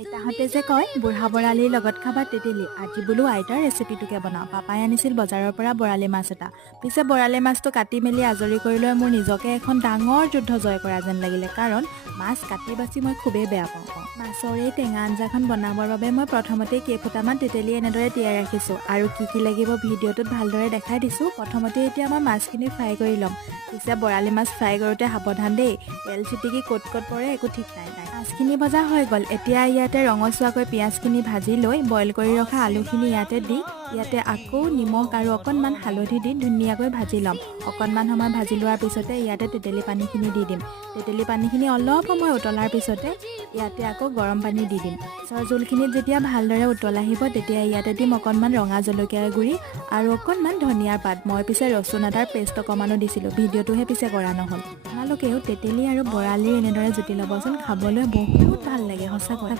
আইতাহঁতে যে কয় বুঢ়া বৰালিৰ লগত খাবা তেতেলী, আজি বোলো আইতাৰ ৰেচিপিটোকে বনাওঁ। পাপাই আনিছিল বজাৰৰ পৰা বৰালি মাছ এটা। পিছে বৰালি মাছটো কাটি মেলি আজৰি কৰি লৈ মোৰ নিজকে এখন ডাঙৰ যুদ্ধ জয় কৰা যেন লাগিলে, কাৰণ মাছ কাটি বাছি মই খুবেই বেয়া পাওঁ। মাছৰ এই টেঙা আঞ্জাখন বনাবৰ বাবে মই প্ৰথমতেই কেইফুটামান তেতেলী এনেদৰে তিয়াই ৰাখিছোঁ, আৰু কি লাগিব ভিডিঅ'টোত ভালদৰে দেখাই দিছোঁ। প্ৰথমতে এতিয়া মই মাছখিনি ফ্ৰাই কৰি ল'ম। পিছে বৰালি মাছ ফ্ৰাই কৰোঁতে সাৱধান দেই, তেল চিটিকি ক'ত পৰে একো ঠিক নাই। মাছখিনি ভজা হৈ গ'ল। এতিয়া ইয়াতে ৰঙচুৱাকৈ পিঁয়াজখিনি ভাজি লৈ বইল কৰি ৰখা আলুখিনি ইয়াতে দি ইয়াতে আকৌ নিমখ আৰু অকণমান হালধি দি ধুনীয়াকৈ ভাজি ল'ম। অকণমান সময় ভাজি লোৱাৰ পিছতে ইয়াতে তেতেলী পানীখিনি দি দিম। তেতেলী পানীখিনি অলপ সময় উতলাৰ পিছতে ইয়াতে আকৌ গৰম পানী দি দিম। মাছৰ জোলখিনিত যেতিয়া ভালদৰে উতল আহিব তেতিয়া ইয়াতে দিম অকণমান ৰঙা জলকীয়াৰ গুড়ি আৰু অকণমান ধনিয়াৰ পাত। মই পিছে ৰচুন আদাৰ পেষ্ট অকণমানো দিছিলোঁ, ভিডিঅ'টোহে পিছে কৰা নহ'ল। আপোনালোকেও তেতেলী আৰু বৰালিৰ এনেদৰে জুতি ল'বচোন, খাবলৈ বহুত ভাল লাগে সঁচাকৈ।